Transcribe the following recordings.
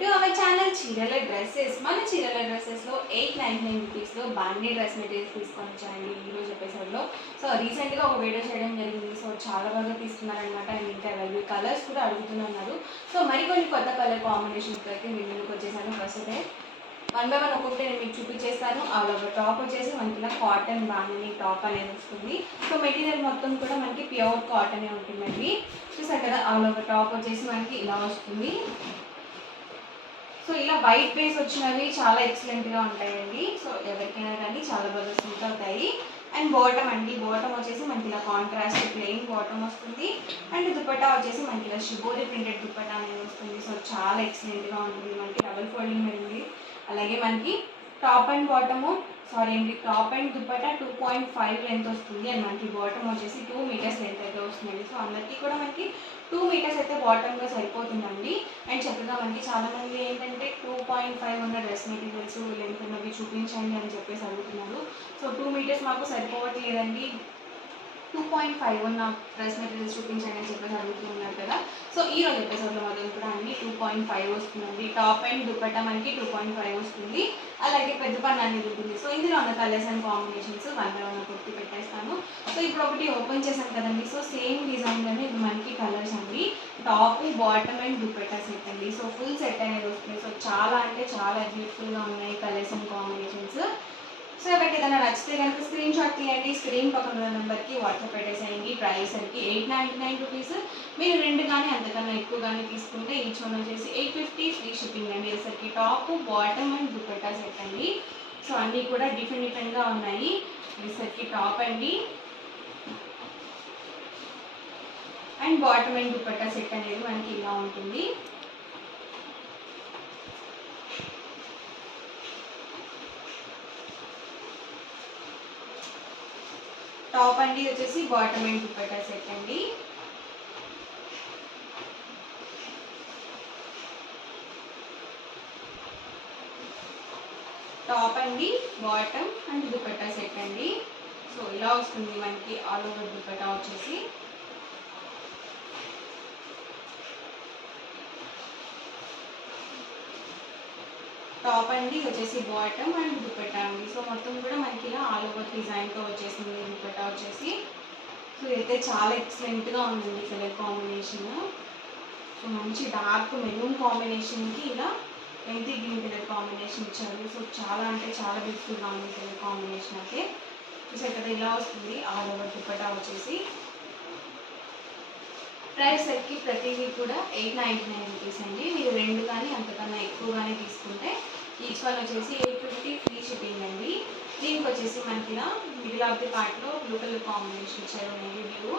To our channel చీరల dresses. మన చీరల డ్రెస్సెస్లో 899 రూపీస్లో బాండీ డ్రెస్ మెటీరియల్స్ తీసుకొని వచ్చాయండి ఈరోజు ఎపిసోడ్లో. సో రీసెంట్గా ఒక వీడియో చేయడం జరిగింది. సో చాలా బాగా తీసుకున్నారనమాట. అండ్ ఇంకా అవైలబుల్ కలర్స్ కూడా అడుగుతున్నారు. సో మరికొన్ని కొత్త కలర్ కాంబినేషన్స్ అయితే మీ ముందుకు వచ్చేసాను. ఫస్ట్ అయితే వన్ బై వన్ ఒక్కొక్కటి నేను మీకు చూపించేస్తాను. అలాగే టాప్ వచ్చేసి మనకి ఇలా కాటన్ బాండీ టాప్ అనేది వస్తుంది. సో మెటీరియల్ మొత్తం కూడా మనకి ప్యూర్ కాటన్ ఉంటుందండి. చూసారు కదా, ఆల్ ఓవర్ టాప్ వచ్చేసి మనకి ఇలా వస్తుంది. సో ఇలా వైట్ బేస్ వచ్చినవి చాలా ఎక్సలెంట్గా ఉంటాయండి. సో ఎవరికైనా కానీ చాలా బాగా సూట్ అవుతాయి. అండ్ బాటమ్ అండి, బాటమ్ వచ్చేసి మనకి ఇలా కాంట్రాస్ట్ ప్లెయిన్ బాటమ్ వస్తుంది. అండ్ దుపట్టా వచ్చేసి మనకి ఇలా షిబోరి ప్రింటెడ్ దుపట్టా అనేది వస్తుంది. సో చాలా ఎక్సలెంట్గా ఉంటుంది. మనకి డబుల్ ఫోల్డింగ్ మీద ఉంది. అలాగే మనకి టాప్ అండ్ దుపట్టా 2.5 లెంత్ వస్తుంది. అండ్ మనకి బాటమ్ వచ్చేసి 2 మీటర్స్ లెంత్ అయితే వస్తుందండి. సో అందరికీ కూడా మనకి 2 మీటర్స్ అయితే బాటమ్గా సరిపోతుందండి. అండ్ చక్కగా మనకి చాలామంది ఏంటంటే 2.5 ఉన్న డ్రెస్ మెటీరియల్స్ లెంత్ ఉన్నవి చూపించండి అని చెప్పేసి అడుగుతున్నారు. సో 2 మీటర్స్ మాకు సరిపోవట్లేదండి, 2.5 ఉన్న డ్రెస్ మెటీరియల్స్ చూపించండి అని చెప్పేసి అడుగుతున్నారు కదా. సో ఈ రోజు ఎపిసోడ్లో మొత్తం కూడా అన్ని 2.5 వస్తుందండి. టాప్ అండ్ దుపట్టా మనకి 2.5 వస్తుంది. అలాగే పెద్ద పన్ను అనేది ఉంటుంది. సో ఇందులో ఉన్న colours and combinations one by one kurti పెట్టేస్తాను. సో ఇప్పుడు ఒకటి ఓపెన్ చేశాను కదండి. సో సేమ్ డిజైన్లోనే ఇది మనకి కలర్స్ అండి. Top, bottom and dupatta set అండి. సో ఫుల్ సెట్ అనేది వస్తుంది. సో చాలా అంటే చాలా బ్యూటిఫుల్గా ఉన్నాయి కలర్స్ అండ్ కాంబినేషన్స్. సో ఎవరికి ఏదైనా నచ్చితే కనుక స్క్రీన్ షాట్ తీయండి. స్క్రీన్ పక్కన ఉన్న నెంబర్కి వాట్సాప్ పెట్టేసేయండి. ప్రైస్ సరికి 899 రూపీస్. మీరు రెండు కానీ అంతకన్నా ఎక్కువ కానీ తీసుకుంటే ఈచ్ వన్ వచ్చేసి 850 ఫ్రీ షిప్పింగ్ అండి. సరికి top, bottom and dupatta set అండి. సో అన్నీ కూడా డిఫరెంట్గా ఉన్నాయి. సరికి టాప్ అండి and bottom and dupatta set అనేది మనకి ఇలా ఉంటుంది. టాప్ అండి వచ్చేసి బాటమ్ అండ్ దుపట్టా సెట్ అండి. టాప్ అండి, బాటమ్ అండ్ దుపట్టా సెట్ అండి. సో ఇలా వస్తుంది మనకి ఆల్ ఓవర్ దుపట్టా వచ్చేసి. టాప్ అండి వచ్చేసి బాటమ్ అండ్ దుపట్టా అండి. సో మొత్తం కూడా మనకి ఇలా ఆల్ ఓవర్ డిజైన్తో వచ్చేసింది దుపట్టా వచ్చేసి. సో ఇదైతే చాలా ఎక్సలెంట్గా ఉందండి కలర్ కాంబినేషన్. సో మంచి డార్క్ మెరూన్ కాంబినేషన్కి ఇలా మెంతి గ్రీన్ కలర్ కాంబినేషన్ ఇచ్చారు. సో చాలా అంటే చాలా బ్యూటిఫుల్గా ఉంది కలర్ కాంబినేషన్ అయితే. చూసారు కదా, ఇలా వస్తుంది ఆల్ ఓవర్ దుపట్టా వచ్చేసి. ప్రైస్ సరికి ప్రతిదీ కూడా 899 రూపీస్ అండి. మీరు రెండు కానీ అంతకన్నా ఎక్కువ కానీ తీసుకుంటే ఈచ్ వన్ వచ్చేసి 850 ఫ్రీ షిప్పింగ్ అండి. దీనికి వచ్చేసి మనకి ఇలా మిడిల్ ఆఫ్ ది పార్ట్లో బ్లూ కలర్ కాంబినేషన్ ఇచ్చారు నేవీ బ్లూ.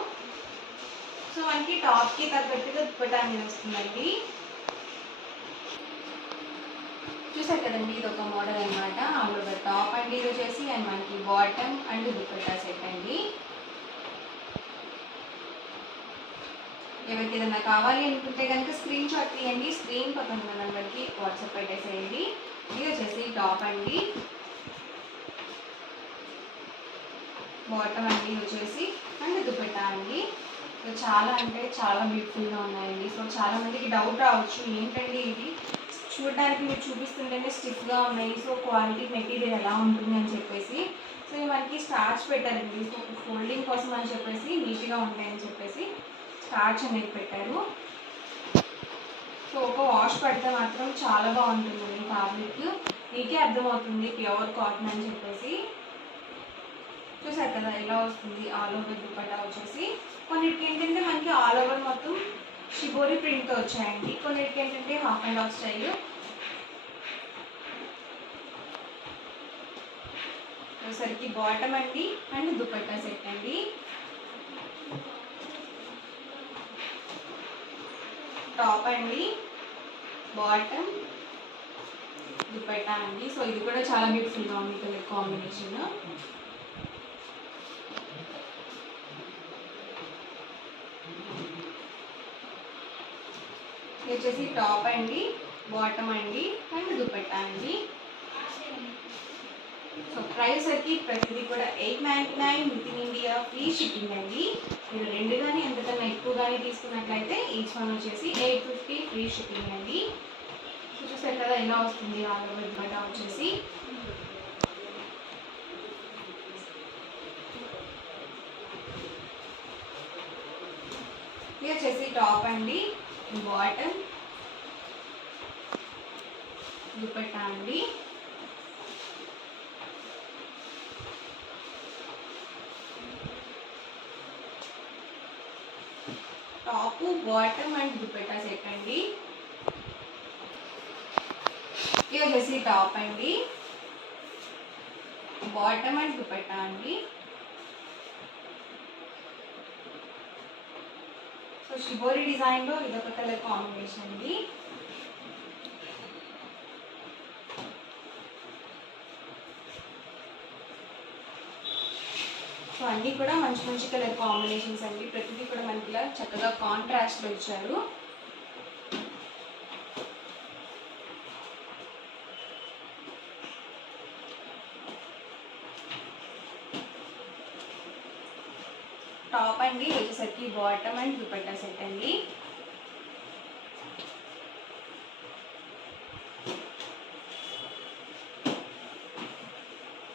సో మనకి టాప్కి తగ్గట్టుగా దుపట్టా అనేది వస్తుందండి. చూసారు కదండి, ఇది ఒక మోడల్ అనమాట. ఆల్ ఓవర్ టాప్ అండి ఇది వచ్చేసి. అండ్ మనకి బాటమ్ అండ్ దుపట్టా సెట్ అండి. ఎవరికి ఏదైనా కావాలి అనుకుంటే కనుక స్క్రీన్ షాట్ తీయండి. స్క్రీన్ పక్కన ఉన్న నెంబర్కి వాట్సాప్ పెట్టేసేయండి. ఇది వచ్చేసి టాప్ అండి, బాటమ్ అండి వచ్చేసి అండ్ దుపట్టా అండి. సో చాలా అంటే చాలా బ్యూటిఫుల్గా ఉన్నాయండి. సో చాలామందికి డౌట్ రావచ్చు, ఏంటండి ఇది చూడడానికి మీరు చూపిస్తుంటేనే స్టిఫ్గా ఉన్నాయి, సో క్వాలిటీ మెటీరియల్ ఎలా ఉంటుంది అని చెప్పేసి. సో ఇవి మనకి స్టార్చ్ పెట్టారండి. సో ఫోల్డింగ్ కోసం అని చెప్పేసి నీట్గా ఉంటాయని చెప్పేసి స్టార్చ్ అనేది పెట్టారు. సో ఒక వాష్ పడితే మాత్రం చాలా బాగుంటుందండి ఫ్యాబ్రిక్. నీకే అర్థమవుతుంది ప్యూర్ కాటన్ అని చెప్పేసి. చూసారు కదా, ఇలా వస్తుంది ఆల్ ఓవర్ దుపట్టా వచ్చేసి. కొన్నిటికి ఏంటంటే మనకి ఆల్ ఓవర్ మొత్తం షిబోరి ప్రింట్తో వచ్చాయండి. కొన్నిటికి ఏంటంటే హాఫ్ అండ్ హాఫ్ స్టైల్. సరికి బాటమ్ అండి అండ్ దుపట్టా సెట్ అండి. టాప్ అండి, బాటమ్, దుపట్టా అండి. సో ఇది కూడా చాలా బ్యూటిఫుల్గా ఉంది కలర్ కాంబినేషన్. ఇది వచ్చేసి టాప్ అండి, బాటమ్ అండి అండ్ దుపట్టా అండి. సో ప్రైస్ వచ్చి ప్రతిదీ కూడా 899 with in India free shipping అండి. మీరు రెండు కానీ ఎంతకన్నా ఎక్కువ కానీ తీసుకున్నట్లయితే ఈచ్ వన్ వచ్చేసి 850 ఫ్రీ షిప్పింగ్ అండి. సో చూస్తారు కదా ఇలా వస్తుంది ఆల్ ఓవర్ దుపట్టా వచ్చేసి. ఇది వచ్చేసి టాప్ అండి, బాటమ్, దుపట్టా అండి. Top, bottom and dupatta set అండి. ఇది వచ్చేసి టాప్ అండి, బాటమ్ అండ్ దుపట్టా అండి. సో షిబోరి డిజైన్లో ఇదొక కలర్ కాంబినేషన్ అండి. సో అన్నీ కూడా మంచి మంచి కలర్ కాంబినేషన్స్ అండి. ప్రతిదీ కూడా మనకి ఇలా చక్కగా కాంట్రాస్ట్లో ఇచ్చారు. టాప్ అండి వచ్చేసరికి బాటమ్ అండ్ దుపట్టా సెట్ అండి.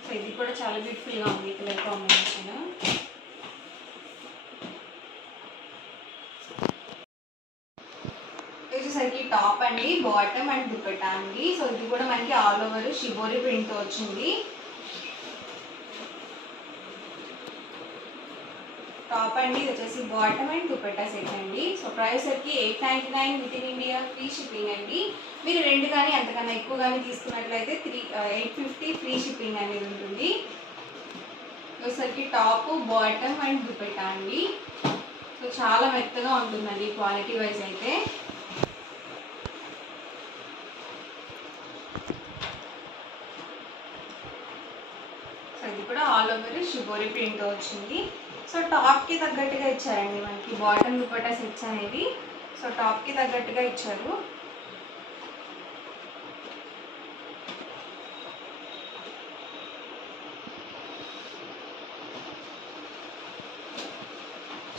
సో ఇది కూడా చాలా బ్యూటిఫుల్గా ఉంది కలర్ కాంబినేషన్. వచ్చేసరికి టాప్ అండి, బాటమ్ అండ్ దుపట్టా అండి. సో ఇది కూడా మనకి ఆల్ ఓవర్ షిబోరి ప్రింట్తో వచ్చింది. టాప్ అండి ఇది వచ్చేసి బాటమ్ అండ్ దుపట్టా సెట్ అండి. సో ప్రైస్ వచ్చి 899 with in India, free shipping అండి. మీరు 2 కానీ అంతకన్నా ఎక్కువ కానీ తీసుకున్నట్లయితే 850 ఫ్రీ షిప్పింగ్ అనేది ఉంటుంది. వచ్చేసరికి టాప్, బాటమ్ అండ్ దుపట్టా అండి. సో చాలా మెత్తగా ఉంటుందండి క్వాలిటీ వైజ్ అయితే. సో ఇది కూడా ఆల్ ఓవర్ షిబోరి ప్రింట్తో వచ్చింది. సో టాప్కి తగ్గట్టుగా ఇచ్చారండి మనకి బాటమ్ దుపట్టా సెట్స్ అనేవి. సో టాప్కి తగ్గట్టుగా ఇచ్చారు.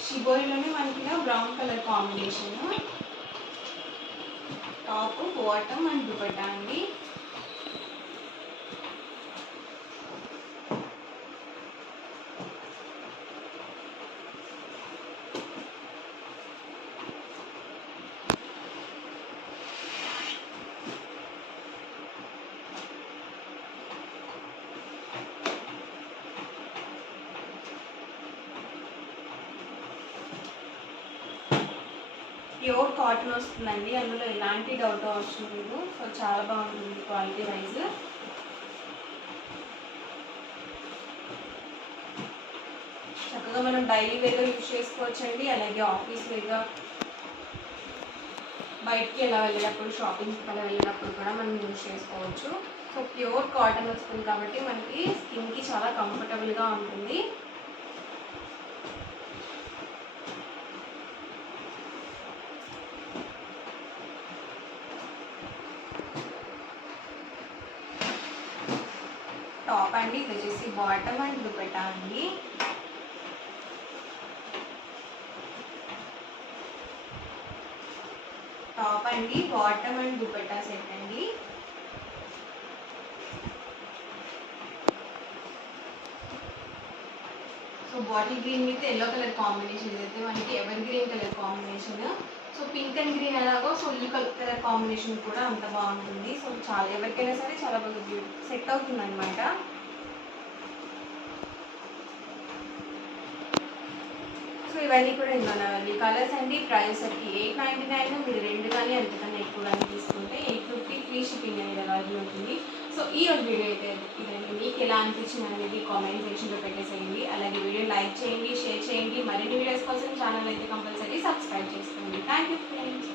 షిబోరిలోనే మనకి brown colour combination. Top, bottom and dupatta అండి. ప్యూర్ కాటన్ వస్తుందండి, అందులో ఎలాంటి డౌట్ అవసరం లేదు. సో చాలా బాగుంటుంది క్వాలిటీ వైజ్. చక్కగా మనం డైలీ వేగా యూజ్ చేసుకోవచ్చండి. అలాగే ఆఫీస్ వేగా, బయటికి ఎలా వెళ్ళినప్పుడు, షాపింగ్కి ఎలా వెళ్ళినప్పుడు కూడా మనం యూజ్ చేసుకోవచ్చు. సో ప్యూర్ కాటన్ వస్తుంది కాబట్టి మనకి స్కిన్కి చాలా కంఫర్టబుల్గా ఉంటుంది. టాప్ అండి ఇది వచ్చేసి బాటమ్ అండ్ దుపట్టా అండి. టాప్ అండి, బాటమ్ అండ్ దుపట్టా సెట్ అండి. So bottle green with yellow colour combination, ఇదైతే మనకి ever green colour combination. So pink and green ఎలాగో సొల్లు కలర్ కాంబినేషన్ కూడా అంత బాగుంటుంది. సో చాలా ఎవరికైనా సరే చాలా బాగా సెట్ అవుతుంది అనమాట. సో ఇవన్నీ కూడా ఇందులో కలర్స్ అండి. ప్రైస్ వచ్చి 899. మీరు 2 కానీ అంతకన్నా ఎక్కువ కానీ తీసుకుంటే 850 ఫ్రీ షిప్పింగ్ అనేది అవైలబుల్ ఉంటుంది. సో ఈ రోజు వీడియో అయితే ఇదండి. మీకు ఎలా అనిపించింది అనేది కామెంట్ సెక్షన్లో పెట్టేసేయండి. అలాగే వీడియో లైక్ చేయండి, షేర్ చేయండి. మరిన్ని వీడియోస్ కోసం ఛానల్ అయితే కంపల్సరీ సబ్స్క్రైబ్ చేసుకోండి. Thank you friends.